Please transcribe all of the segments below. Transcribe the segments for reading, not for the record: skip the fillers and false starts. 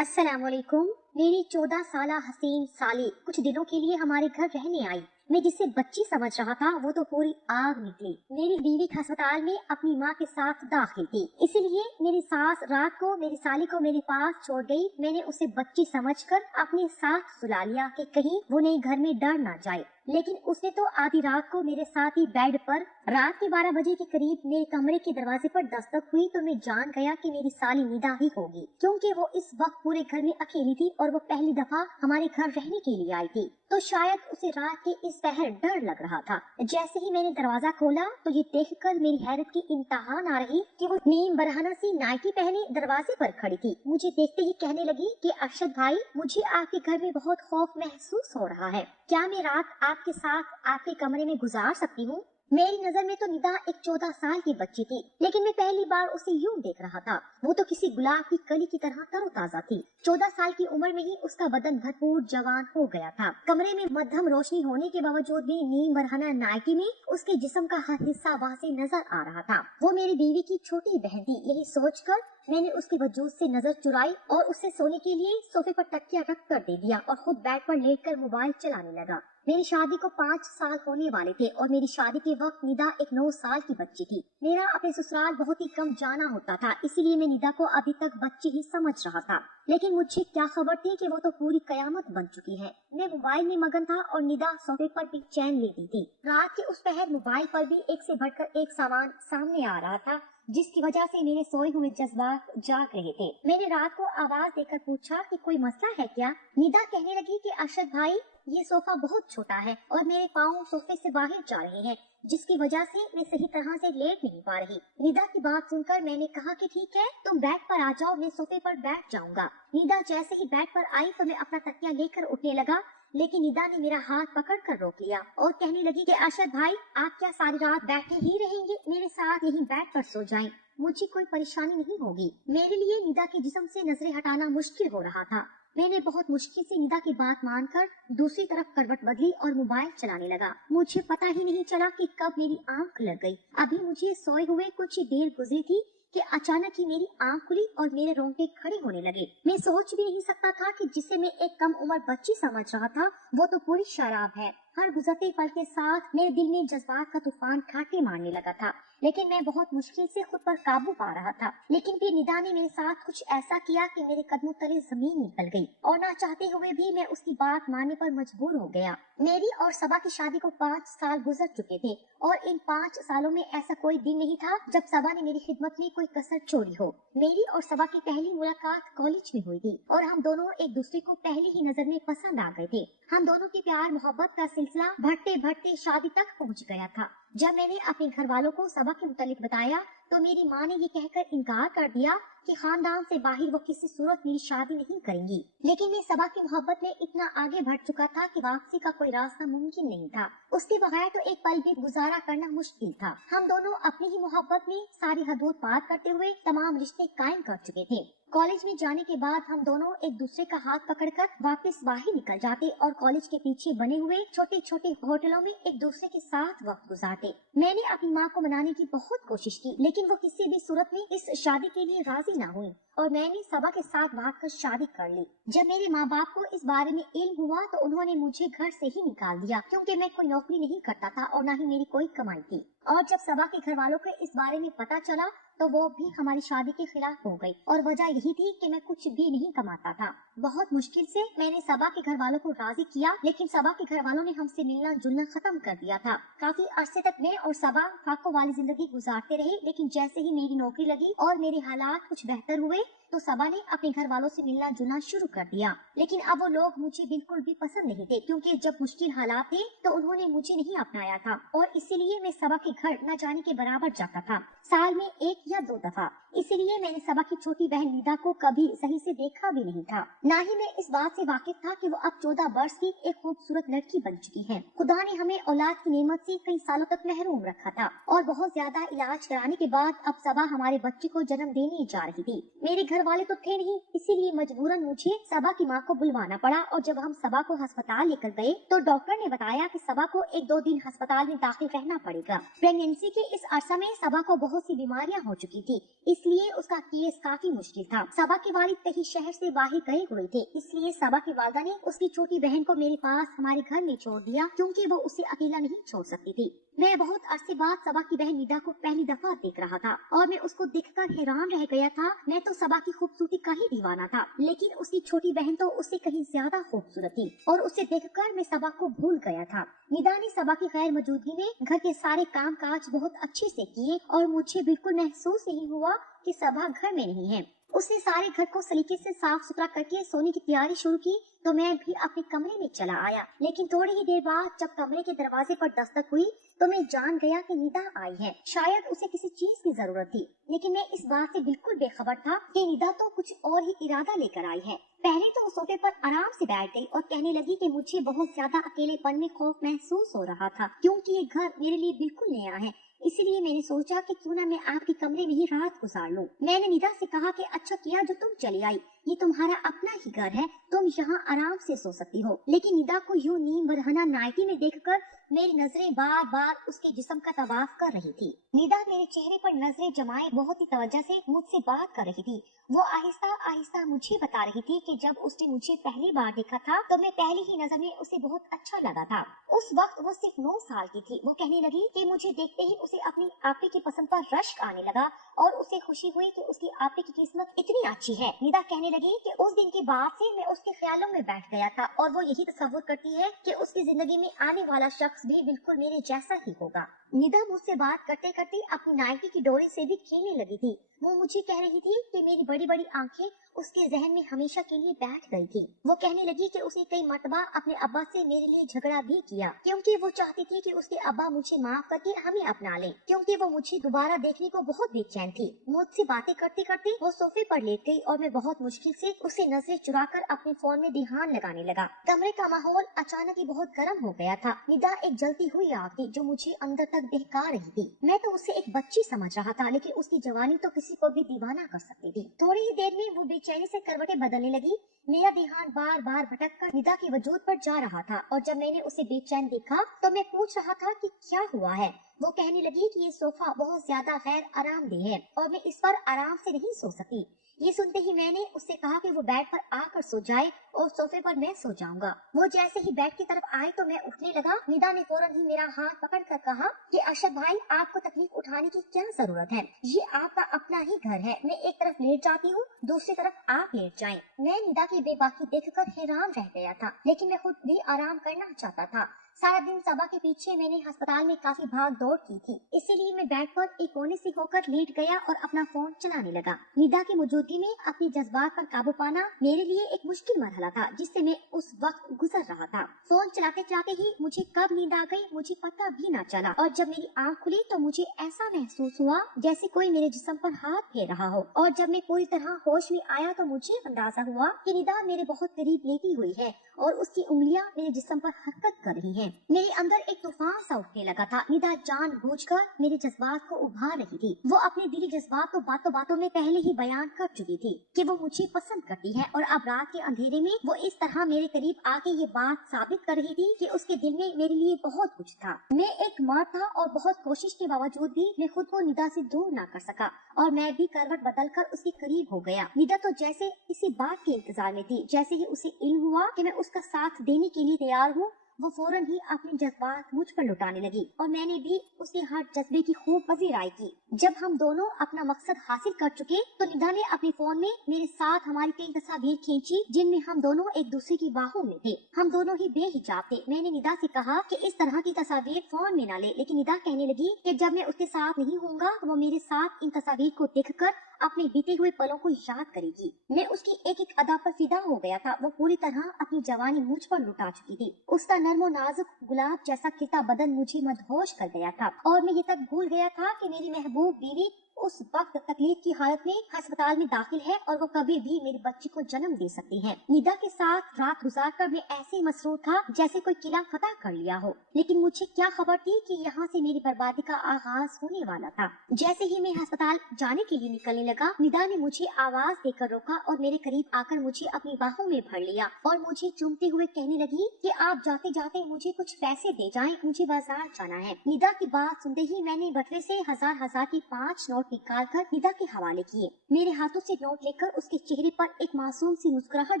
अस्सलाम वालेकुम। मेरी 14 साला हसीन साली कुछ दिनों के लिए हमारे घर रहने आई। मैं जिसे बच्ची समझ रहा था वो तो पूरी आग निकली। मेरी बीवी अस्पताल में अपनी माँ के साथ दाखिल थी, इसीलिए मेरी सास रात को मेरी साली को मेरे पास छोड़ गई। मैंने उसे बच्ची समझकर अपने साथ सुला लिया कि कहीं वो नए घर में डर ना जाए, लेकिन उसने तो आधी रात को मेरे साथ ही बेड पर रात के 12 बजे के करीब मेरे कमरे के दरवाजे पर दस्तक हुई तो मैं जान गया कि मेरी साली निदा ही होगी, क्योंकि वो इस वक्त पूरे घर में अकेली थी और वो पहली दफा हमारे घर रहने के लिए आई थी, तो शायद उसे रात के इस पहर डर लग रहा था। जैसे ही मैंने दरवाजा खोला तो ये देखकर मेरी हैरत की इंतहा ना रही कि वो नीम बरहना सी नाइटी पहने दरवाजे पर खड़ी थी। मुझे देखते ही कहने लगी कि अरशद भाई, मुझे आपके घर में बहुत खौफ महसूस हो रहा है, क्या मैं रात आपके साथ आपके कमरे में गुजार सकती हूँ? मेरी नजर में तो निदा एक 14 साल की बच्ची थी, लेकिन मैं पहली बार उसे यूं देख रहा था। वो तो किसी गुलाब की कली की तरह तरोताजा थी। 14 साल की उम्र में ही उसका बदन भरपूर जवान हो गया था। कमरे में मध्यम रोशनी होने के बावजूद भी नीम बरहना नाइटी में उसके जिस्म का हर हिस्सा वाज़ेह नजर आ रहा था। वो मेरी बीवी की छोटी बहन थी। यही सोचकर मैंने उसके वजूद से नजर चुराई और उससे सोने के लिए सोफे पर तकिया रख कर दे दिया और खुद बेड पर लेटकर मोबाइल चलाने लगा। मेरी शादी को 5 साल होने वाले थे और मेरी शादी के वक्त निदा एक 9 साल की बच्ची थी। मेरा अपने ससुराल बहुत ही कम जाना होता था, इसीलिए मैं निदा को अभी तक बच्ची ही समझ रहा था। लेकिन मुझे क्या खबर थी कि वो तो पूरी कयामत बन चुकी है। मैं मोबाइल में मगन था और निदा सोफे पर भी चैन लेती थी। रात के उस पहर मोबाइल पर भी एक से बढ़कर एक सामान सामने आ रहा था, जिसकी वजह से मेरे सोए हुए जज्बात जाग रहे थे। मैंने रात को आवाज देकर पूछा कि कोई मसला है क्या? निदा कहने लगी कि अरशद भाई, ये सोफा बहुत छोटा है और मेरे पाँव सोफे से बाहर जा रहे हैं, जिसकी वजह से मैं सही तरह से लेट नहीं पा रही। निदा की बात सुनकर मैंने कहा कि ठीक है, तुम बेड पर आ जाओ, मैं सोफे पर बैठ जाऊंगा। निदा जैसे ही बेड पर आई तो मैं अपना तकिया लेकर उठने लगा, लेकिन निदा ने मेरा हाथ पकड़कर रोक लिया और कहने लगी कि अरशद भाई, आप क्या सारी रात बैठे ही रहेंगे? मेरे साथ यहीं बेड पर सो जाएं, मुझे कोई परेशानी नहीं होगी। मेरे लिए निदा के जिस्म से नजरें हटाना मुश्किल हो रहा था। मैंने बहुत मुश्किल से निदा की बात मानकर दूसरी तरफ करवट बदली और मोबाइल चलाने लगा। मुझे पता ही नहीं चला कि कब मेरी आंख लग गई। अभी मुझे सोए हुए कुछ देर गुजरी थी कि अचानक ही मेरी आंख खुली और मेरे रोंगटे खड़े होने लगे। मैं सोच भी नहीं सकता था कि जिसे मैं एक कम उम्र बच्ची समझ रहा था वो तो पूरी शराब है। हर गुजरते पल के साथ मेरे दिल में जज्बात का तूफान ठाटे मारने लगा था, लेकिन मैं बहुत मुश्किल से खुद पर काबू पा रहा था। लेकिन फिर निदा ने मेरे साथ कुछ ऐसा किया कि मेरे कदमों तले जमीन निकल गई और ना चाहते हुए भी मैं उसकी बात मानने पर मजबूर हो गया। मेरी और सबा की शादी को 5 साल गुजर चुके थे और इन 5 सालों में ऐसा कोई दिन नहीं था जब सबा ने मेरी खिदमत में कोई कसर छोड़ी हो। मेरी और सबा की पहली मुलाकात कॉलेज में हुई थी और हम दोनों एक दूसरे को पहली ही नजर में पसंद आ गए थे। हम दोनों के प्यार मोहब्बत का सिलसिला बढ़ते बढ़ते शादी तक पहुंच गया था। जब मैंने अपने घर वालों को सबा के मुतालिक बताया तो मेरी माँ ने ये कहकर इनकार कर दिया कि खानदान से बाहर वो किसी सूरत मेरी शादी नहीं करेंगी। लेकिन मैं सबा की मोहब्बत में इतना आगे बढ़ चुका था कि वापसी का कोई रास्ता मुमकिन नहीं था। उसके बगैर तो एक पल भी गुजारा करना मुश्किल था। हम दोनों अपनी ही मोहब्बत में सारी हदूद पार करते हुए तमाम रिश्ते कायम कर चुके थे। कॉलेज में जाने के बाद हम दोनों एक दूसरे का हाथ पकड़कर वापस बाहर निकल जाते और कॉलेज के पीछे बने हुए छोटे छोटे होटलों में एक दूसरे के साथ वक्त गुजारते। मैंने अपनी माँ को मनाने की बहुत कोशिश की, लेकिन वो किसी भी सूरत में इस शादी के लिए राजी न हुई और मैंने सबा के साथ बात कर शादी कर ली। जब मेरे माँ बाप को इस बारे में इल्म हुआ तो उन्होंने मुझे घर से ही निकाल दिया, क्योंकि मैं कोई नौकरी नहीं करता था और न ही मेरी कोई कमाई थी। और जब सबा के घर वालों को इस बारे में पता चला तो वो भी हमारी शादी के खिलाफ हो गई और वजह यही थी कि मैं कुछ भी नहीं कमाता था। बहुत मुश्किल से मैंने सबा के घर वालों को राजी किया, लेकिन सबा के घर वालों ने हमसे मिलना जुलना खत्म कर दिया था। काफी अरसे तक मैं और सबा फाकों वाली जिंदगी गुजारते रहे, लेकिन जैसे ही मेरी नौकरी लगी और मेरे हालात कुछ बेहतर हुए तो सबा ने अपने घर वालों से मिलना जुलना शुरू कर दिया। लेकिन अब वो लोग मुझे बिल्कुल भी पसंद नहीं थे, क्योंकि जब मुश्किल हालात थे तो उन्होंने मुझे नहीं अपनाया था और इसीलिए मैं सबा के घर न जाने के बराबर जाता था, साल में 1 या 2 दफा। इसीलिए मैंने सबा की छोटी बहन निदा को कभी सही से देखा भी नहीं था। न ही मैं इस बात से वाकिफ था कि वो अब 14 वर्ष की एक खूबसूरत लड़की बन चुकी है। खुदा ने हमें औलाद की नेमत से कई सालों तक महरूम रखा था और बहुत ज्यादा इलाज कराने के बाद अब सबा हमारे बच्चे को जन्म देने जा रही थी। मेरे घर वाले तो थे नहीं, इसीलिए मजबूरन मुझे सबा की माँ को बुलवाना पड़ा और जब हम सबा को अस्पताल लेकर गए तो डॉक्टर ने बताया कि सबा को 1-2 दिन अस्पताल में दाखिल रहना पड़ेगा। प्रेगनेंसी के इस अरसा में सबा को बहुत सी बीमारियां हो चुकी थी, اس لیے اس کا کیس کافی مشکل تھا۔ صبا کے والد کہیں شہر سے باہر گئے ہوئے تھے، اس لیے صبا کی والدہ نے اس کی چھوٹی بہن کو میرے پاس ہمارے گھر میں چھوڑ دیا، کیونکہ وہ اسے اکیلا نہیں چھوڑ سکتی تھی۔ میں بہت عرصے بعد صبا کی بہن ندا کو پہلی دفعہ دیکھ رہا تھا اور میں اس کو دیکھ کر حیران رہ گیا تھا۔ میں تو صبا کی خوبصورتی کا ہی دیوانہ تھا، لیکن اس کی چھوٹی بہن تو اس سے کہیں زیادہ خوبصورت تھی اور اسے دیکھ کر میں صبا کو بھول گیا تھا۔ ندا نے صبا کی غیر موجودگی میں گھر کے سارے کام کاج بہت اچھے سے کیے اور مجھے بالکل محسوس نہیں ہوا کہ صبا گھر میں نہیں ہے۔ اس نے سارے گھر کو سلیقے سے صاف ستھرا کر کے سونے کی تیاری شروع کی تو میں بھی اپنے کمرے میں چلا آیا، لیکن تھوڑی ہی دیر بعد جب کمرے کے دروازے پر دستک ہوئی تو میں جان گیا کہ ندا آئی ہے۔ شاید اسے کسی چیز کی ضرورت تھی، لیکن میں اس بات سے بالکل بے خبر تھا کہ ندا تو کچھ اور ہی ارادہ لے کر آئی ہے۔ پہلے تو وہ صوفے پر آرام سے بیٹھ گئی اور کہنے لگی کہ مجھے بہت زیادہ اکیلے پن میں خوف محسوس ہو رہا تھا، کیونکہ یہ گھر میرے لیے بالکل نیا ہے، اسی لیے میں نے سوچا کہ کیوں نہ میں آپ کے کمرے میں ہی رات گزار لوں۔ میں نے ندا سے کہا کہ اچھا کیا جو تم چلی آئی، یہ تمہارا اپنا ہی گھر ہے، تم یہاں آرام سے سو سکتی ہو۔ لیکن ندا کو یوں نیم برہنہ نائٹی میں دیکھ کر میری نظریں بار بار اس کے جسم کا طواف کر رہی تھی۔ ندا میرے چہرے پر نظریں جمائے بہت ہی توجہ سے مجھ سے بات کر رہی تھی۔ وہ آہستہ آہستہ مجھے بتا رہی تھی کہ جب اس نے مجھے پہلی بار دیکھا تھا تو میں پہلی ہی نظر میں اسے بہت اچھا لگا تھا۔ اس وقت وہ صرف 9 سال کی تھی۔ وہ کہنے لگی کہ مجھے دیکھتے ہی اسے اپنی آپی کی پسند پر رشک آنے لگا اور اسے خوشی ہوئی کہ اس کی آپی کی قسمت اتنی اچھی ہے۔ ندا کہنے لگی کہ اس دن کے بعد سے میں اس کے خیالوں میں بیٹھ گیا تھا اور وہ یہی تصور کرتی ہے کہ اس کی زندگی میں آنے والا شخص بھی بالکل میرے جیسا ہی ہوگا۔ ندا مجھ سے بات کرتے کرتے اپنی نائٹی کی ڈوری سے بھی کھیلنے لگی تھی۔ وہ مجھے کہہ رہی تھی کہ میری بڑی بڑی آنکھیں اس کے ذہن میں ہمیشہ کے لیے بیٹھ گئی تھی۔ وہ کہنے لگی کہ اس نے کئی مرتبہ اپنے ابا سے میرے لیے جھگڑا بھی کیا، کیونکہ وہ چاہتی تھی کہ اس کے ابا مجھے معاف کر کے ہمیں اپنا لیں، کیونکہ وہ مجھے دوبارہ دیکھنے کو بہت بے چین تھی۔ مجھ سے باتیں کرتے کرتے وہ صوفے پر لیٹ گئی اور میں بہت مشکل سے اسے نظریں چرا کر اپنے فون میں دھیان لگانے لگا۔ کمرے کا ماحول اچانک ہی بہت گرم ہو گیا تھا۔ ندا ایک جلتی ہوئی آگ تھی جو مجھے اندر تک بہکا رہی تھی۔ میں تو اسے ایک بچی سمجھ رہا تھا، لیکن اس کی جوانی تو کسی کو بھی دیوانہ کر سکتی تھی۔ تھوڑی ہی دیر میں وہ بے چینی سے کروٹیں بدلنے لگی۔ میرا دھیان بار بار بھٹک کر ندا کے وجود پر جا رہا تھا اور جب میں نے اسے بے چین دیکھا تو میں پوچھ رہا تھا کہ کیا ہوا ہے۔ وہ کہنے لگی کہ یہ صوفہ بہت زیادہ غیر آرام دہ ہے اور میں اس پر آرام سے نہیں سو سکتی۔ یہ سنتے ہی میں نے اس سے کہا کہ وہ بیڈ پر آ کر سو جائے اور صوفے پر میں سو جاؤں گا۔ وہ جیسے ہی بیڈ کی طرف آئے تو میں اٹھنے لگا۔ ندا نے فوراً ہی میرا ہاتھ پکڑ کر کہا کہ ارشد بھائی آپ کو تکلیف اٹھانے کی کیا ضرورت ہے، یہ آپ کا اپنا ہی گھر ہے، میں ایک طرف لیٹ جاتی ہوں، دوسری طرف آپ لیٹ جائیں۔ میں ندا کی بے باکی دیکھ کر حیران رہ گیا تھا، لیکن میں خود بھی آرام کرنا چاہتا تھا۔ سارا دن صبا کے پیچھے میں نے ہسپتال میں کافی بھاگ دوڑ کی تھی، اسی لیے میں بیڈ پر ایک کونے سے ہو کر لیٹ گیا اور اپنا فون چلانے لگا۔ ندا کی موجودگی میں اپنے جذبات پر قابو پانا میرے لیے ایک مشکل مرحلہ تھا جس سے میں اس وقت گزر رہا تھا۔ فون چلاتے چلاتے ہی مجھے کب نیند آ گئی مجھے پتہ بھی نہ چلا، اور جب میری آنکھ کھلی تو مجھے ایسا محسوس ہوا جیسے کوئی میرے جسم پر ہاتھ پھیر رہا ہو، اور جب میں پوری طرح ہوش میں آیا تو مجھے اندازہ ہوا کہ ندا میرے بہت قریب لیٹی ہوئی ہے اور اس کی انگلیاں میرے جسم پر حرکت کر رہی ہیں۔ میرے اندر ایک طوفان سا اٹھنے لگا تھا۔ ندا جان بوجھ کر میرے جذبات کو ابھار رہی تھی۔ وہ اپنے دلی جذبات کو باتوں باتوں میں پہلے ہی بیان کر چکی تھی کہ وہ مجھے پسند کرتی ہے، اور اب رات کے اندھیرے میں وہ اس طرح میرے قریب آ کے یہ بات ثابت کر رہی تھی کہ اس کے دل میں میرے لیے بہت کچھ تھا۔ میں ایک مرد تھا اور بہت کوشش کے باوجود بھی میں خود کو ندا سے دور نہ کر سکا، اور میں بھی کروٹ بدل کر اس کے قریب ہو گیا۔ ندا تو جیسے اسی بات کے انتظار میں تھی، جیسے ہی اسے علم ہوا کہ میں اس کا ساتھ دینے کے لیے تیار ہوں وہ فوراً ہی اپنے جذبات مجھ پر لٹانے لگی، اور میں نے بھی اس کے ہر جذبے کی خوب پذیرائی کی۔ جب ہم دونوں اپنا مقصد حاصل کر چکے تو ندا نے اپنے فون میں میرے ساتھ ہماری کئی تصاویر کھینچی جن میں ہم دونوں ایک دوسرے کی باہوں میں تھے۔ ہم دونوں ہی بے حجاب تھے۔ میں نے ندا سے کہا کہ اس طرح کی تصاویر فون میں نہ لے، لیکن ندا کہنے لگی کہ جب میں اس کے ساتھ نہیں ہوں گا تو وہ میرے ساتھ ان تصاویر کو دیکھ کر اپنے بیتے ہوئے پلوں کو یاد کرے گی۔ میں اس کی ایک ایک ادا پر فدا ہو گیا تھا۔ وہ پوری طرح اپنی جوانی مجھ پر لٹا چکی تھی۔ اس کا نرم و نازک گلاب جیسا کھلتا بدن مجھے مدہوش کر گیا تھا، اور میں یہ تک بھول گیا تھا کہ میری محبوب بیوی اس وقت تکلیف کی حالت میں ہسپتال میں داخل ہے اور وہ کبھی بھی میری بچی کو جنم دے سکتی ہے۔ ندا کے ساتھ رات گزار کر میں ایسے مسرور تھا جیسے کوئی قلعہ فتح کر لیا ہو، لیکن مجھے کیا خبر تھی کہ یہاں سے میری بربادی کا آغاز ہونے والا تھا۔ جیسے ہی میں ہسپتال جانے کے لیے نکلنے لگا، ندا نے مجھے آواز دے کر روکا اور میرے قریب آ کر مجھے اپنی باہوں میں بھر لیا اور مجھے چومتے ہوئے کہنے لگی کہ آپ جاتے جاتے مجھے کچھ پیسے دے جائیں، مجھے بازار جانا ہے۔ ندا کی بات سنتے ہی میں نے بٹوے سے ہزار کی 5 نوٹ नोट निकाल कर निदा के हवाले किए। मेरे हाथों से नोट लेकर उसके चेहरे पर एक मासूम सी मुस्कुराहट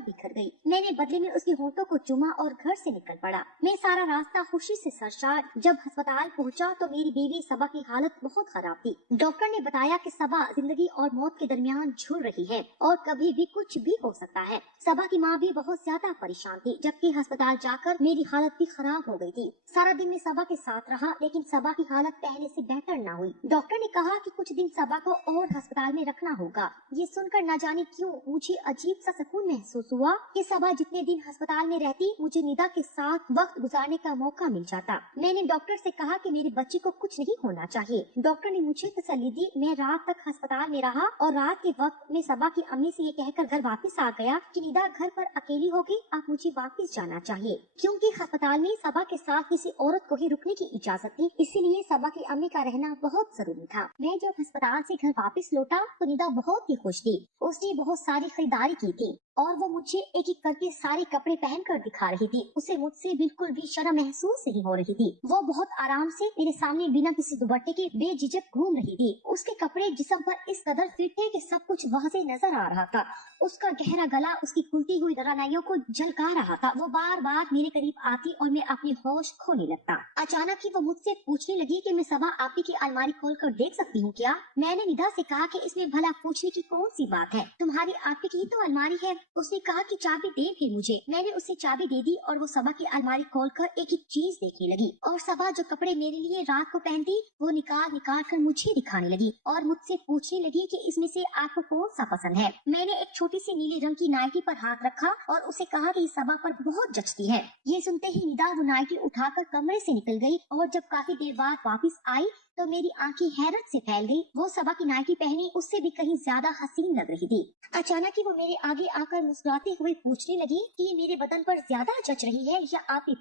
बिखर गई। मैंने बदले में उसके होंठों को चूमा और घर से निकल पड़ा। मैं सारा रास्ता खुशी से सरशार। जब अस्पताल पहुंचा तो मेरी बीवी सबा की हालत बहुत खराब थी। डॉक्टर ने बताया कि सबा जिंदगी और मौत के दरमियान झूल रही है और कभी भी कुछ भी हो सकता है। सबा की माँ भी बहुत ज्यादा परेशान थी, जबकि अस्पताल जाकर मेरी हालत भी खराब हो गई थी। सारा दिन मैं सबा के साथ रहा, लेकिन सबा की हालत पहले से बेहतर न हुई। डॉक्टर ने कहा कि कुछ दिन सबा को और अस्पताल में रखना होगा। ये सुनकर न जाने क्यों मुझे अजीब सा सुकून महसूस हुआ कि सबा जितने दिन अस्पताल में रहती मुझे निदा के साथ वक्त गुजारने का मौका मिल जाता। मैंने डॉक्टर से कहा कि मेरे बच्चे को कुछ नहीं होना चाहिए। डॉक्टर ने मुझे तसल्ली दी। मैं रात तक अस्पताल में रहा और रात के वक्त मैं सबा की अम्मी से ये कहकर घर वापस आ गया कि निदा घर पर अकेली हो गई, आप मुझे वापस जाना चाहिए, क्योंकि अस्पताल में सबा के साथ किसी औरत को ही रुकने की इजाजत थी। इसीलिए सबा की अम्मी का रहना बहुत जरूरी था। मैं जब अस्पताल से घर वापस लौटा तो निदा बहुत ही खुश थी। उसने बहुत सारी खरीदारी की थी और वो मुझे एक एक करके सारे कपड़े पहनकर दिखा रही थी। उसे मुझसे बिल्कुल भी शर्म महसूस नहीं हो रही थी। वो बहुत आराम से मेरे सामने बिना किसी दुपट्टे के बेझिझक घूम रही थी। उसके कपड़े जिस्म पर इस कदर फिट थे कि सब कुछ वाज़ेह नजर आ रहा था। उसका गहरा गला उसकी खुलती हुई रनाइयों को झलका रहा था। वो बार बार मेरे करीब आती और मैं अपनी होश खोने लगता। अचानक ही वो मुझसे पूछने लगी कि मैं सबा आपी की अलमारी खोल कर देख सकती हूँ क्या? मैंने निदा से कहा कि इसमें भला पूछने की कौन सी बात है, तुम्हारी आपी की तो अलमारी है। उसने कहा कि चाबी दे भी मुझे। मैंने उसे चाबी दे दी और वो सबा की अलमारी खोलकर एक एक चीज देखने लगी और सबा जो कपड़े मेरे लिए रात को पहनती वो निकाल निकाल कर मुझे दिखाने लगी और मुझसे पूछने लगी कि इसमें से आपको कौन सा पसंद है। मैंने एक छोटी सी नीले रंग की नाइटी पर हाथ रखा और उसे कहा कि सबा पर बहुत जचती है। ये सुनते ही निदा वो नाइटी उठाकर कमरे से निकल गई और जब काफी देर बाद वापस आई तो मेरी आंखें हैरत से फैल गई। वो सबा की नाइटी पहनी उससे भी कहीं ज्यादा हसीन लग रही थी। अचानक ही वो मेरे आगे आकर मुस्कुराते हुए पूछने लगी कि ये मेरे बदन पर ज्यादा जच रही है या आपी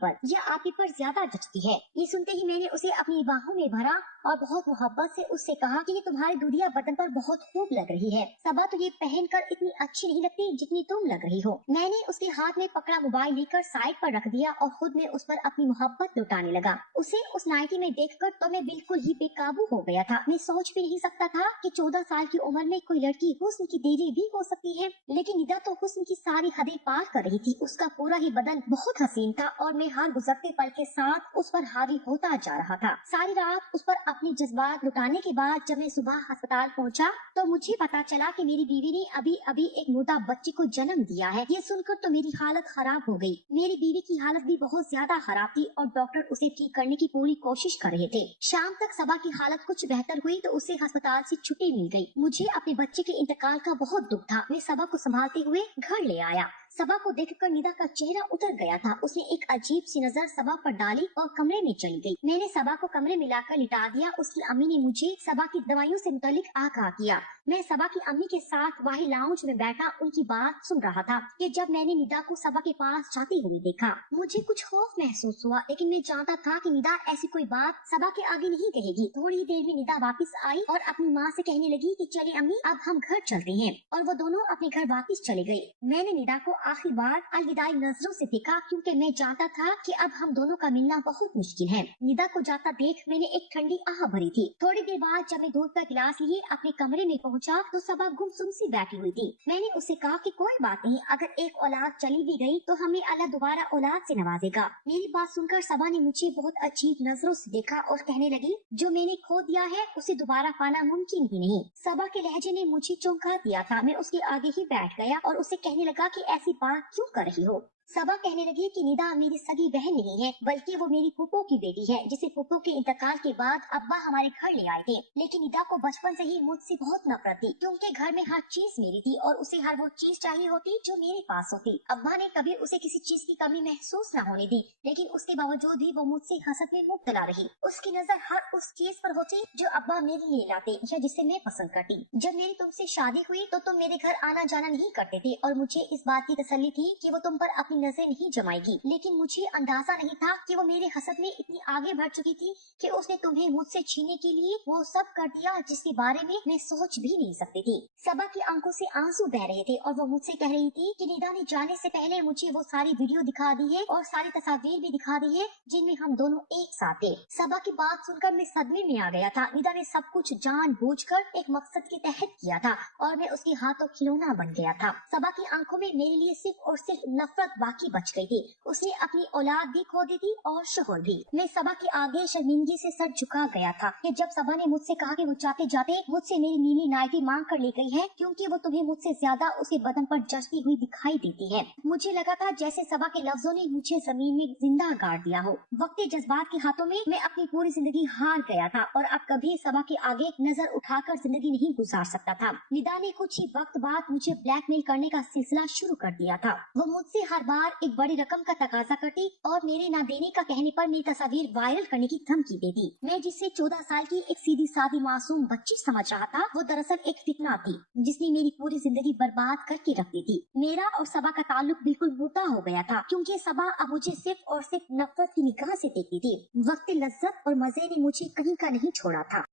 पर ज्यादा जचती है। ये सुनते ही मैंने उसे अपनी बाहों में भरा और बहुत मोहब्बत से उससे कहा कि ये तुम्हारे दूधिया बदन पर बहुत खूब लग रही है। सबा तो ये पहनकर इतनी अच्छी नहीं लगती जितनी तुम लग रही हो। मैंने उसके हाथ में पकड़ा मोबाइल लेकर साइड पर रख दिया और खुद में उस पर अपनी मोहब्बत लुटाने लगा। उसे उस नाइटी में देखकर तो मैं बिल्कुल ही बेकाबू हो गया था। मैं सोच भी नहीं सकता था कि 14 साल की उम्र में कोई लड़की हुस्न की देवी भी हो सकती है। लेकिन निदा तो हुस्न की सारी हदें पार कर रही थी। उसका पूरा ही बदन बहुत हसीन था और मैं हर गुजरते पल के साथ उस पर हावी होता जा रहा था। सारी रात उस पर अपने जज्बात लुटाने के बाद जब मैं सुबह अस्पताल पहुंचा तो मुझे पता चला कि मेरी बीवी ने अभी अभी एक मुर्दा बच्चे को जन्म दिया है। ये सुनकर तो मेरी हालत खराब हो गई। मेरी बीवी की हालत भी बहुत ज्यादा खराब थी और डॉक्टर उसे ठीक करने की पूरी कोशिश कर रहे थे। शाम तक सबा की हालत कुछ बेहतर हुई तो उसे अस्पताल से छुट्टी मिल गई। मुझे अपने बच्चे के इंतकाल का बहुत दुख था। मैं सबा को संभालते हुए घर ले आया। सबा को देखकर निदा का चेहरा उतर गया था। उसने एक अजीब सी नजर सबा पर डाली और कमरे में चली गई। मैंने सबा को कमरे में लाकर लिटा दिया। उसकी अम्मी ने मुझे सबा की दवाइयों से मुतालिक आगाह किया। मैं सबा की अम्मी के साथ वही लाउंज में बैठा उनकी बात सुन रहा था कि जब मैंने निदा को सबा के पास जाती हुई देखा मुझे कुछ खौफ महसूस हुआ, लेकिन मैं जानता था कि निदा ऐसी कोई बात सबा के आगे नहीं कहेगी। थोड़ी देर में निदा वापस आई और अपनी माँ से कहने लगी कि चले अम्मी अब हम घर चलते हैं, और वो दोनों अपने घर वापस चले गए। मैंने निदा को आखिरी बार अलविदाई नजरों से देखा क्योंकि मैं जानता था कि अब हम दोनों का मिलना बहुत मुश्किल है। निदा को जाता देख मैंने एक ठंडी आह भरी थी। थोड़ी देर बाद जब मैं दूध का गिलास लिए अपने कमरे में पहुंचा तो सबा गुमसुम सी बैठी हुई थी। मैंने उसे कहा कि कोई बात नहीं, अगर एक औलाद चली भी गई तो हमें अल्लाह दोबारा औलाद से नवाजेगा। मेरी बात सुनकर सबा ने मुझे बहुत अजीब नजरों से देखा और कहने लगी जो मैंने खो दिया है उसे दोबारा पाना मुमकिन ही नहीं। सबा के लहजे ने मुझे चौंका दिया था। मैं उसके आगे ही बैठ गया और उसे कहने लगा कि ऐसी बात क्यों कर रही हो। सबा कहने लगी कि निदा मेरी सगी बहन नहीं है बल्कि वो मेरी फूफो की बेटी है जिसे फूफो के इंतकाल के बाद अब्बा हमारे घर ले आए थे। लेकिन निदा को बचपन से ही मुझसे बहुत नफरत थी क्योंकि घर में हर चीज मेरी थी और उसे हर वो चीज चाहिए होती जो मेरे पास होती। अब्बा ने कभी उसे किसी चीज की कमी महसूस न होने दी, लेकिन उसके बावजूद भी वो मुझसे हसद में मुब्तला रही। उसकी नजर हर उस चीज पर होती जो अब्बा मेरे लिए लाते या जिसे मैं पसंद करती। जब मेरी तुमसे शादी हुई तो तुम मेरे घर आना जाना नहीं करते थे और मुझे इस बात की तसल्ली थी कि वो तुम पर अपनी नजर नहीं जमाएगी। लेकिन मुझे अंदाजा नहीं था कि वो मेरे हसद में इतनी आगे बढ़ चुकी थी कि उसने तुम्हें मुझसे छीनने के लिए वो सब कर दिया जिसके बारे में मैं सोच भी नहीं सकती थी। सबा की आंखों से आंसू बह रहे थे और वो मुझसे कह रही थी कि निदा ने जाने से पहले मुझे वो सारी वीडियो दिखा दी है और सारी तस्वीर भी दिखा दी है जिनमें हम दोनों एक साथ थे। सबा की बात सुनकर मैं सदमे में आ गया था। निदा ने सब कुछ जानबूझकर एक मकसद के तहत किया था और मैं उसके हाथों खिलौना बन गया था। सबा की आंखों में मेरे लिए सिर्फ और सिर्फ नफरत बाकी बच गई थी। उसने अपनी औलाद भी खो दी थी और शोहर भी। मैं सबा के आगे शर्मिंदगी से सर झुका गया था कि जब सबा ने मुझसे कहा कि वो जाते जाते मुझसे मेरी नीली नाइटी मांग कर ले गई है क्योंकि वो तुम्हें मुझसे ज्यादा उसके बदन पर जचती हुई दिखाई देती है। मुझे लगा था जैसे सबा के लफ्जों ने मुझे जमीन में जिंदा गाड़ दिया हो। वक्त जज्बात के हाथों में मैं अपनी पूरी जिंदगी हार गया था और अब कभी सबा के आगे नजर उठाकर जिंदगी नहीं गुजार सकता था। निदा ने कुछ ही वक्त बाद मुझे ब्लैकमेल करने का सिलसिला शुरू कर दिया था। वो मुझसे हर बार एक बड़ी रकम का तकाजा करती और मेरे न देने का कहने पर मेरी तस्वीर वायरल करने की धमकी देती। मैं जिसे 14 साल की एक सीधी सादी मासूम बच्ची समझ रहा था वो दरअसल एक फितना थी जिसने मेरी पूरी जिंदगी बर्बाद करके रख दी थी। मेरा और सबा का ताल्लुक बिल्कुल मुर्दा हो गया था क्योंकि सबा अब मुझे सिर्फ और सिर्फ नफरत की निगाह से देखती थी। वक्त लज्जत और मजे ने मुझे कहीं का नहीं छोड़ा था।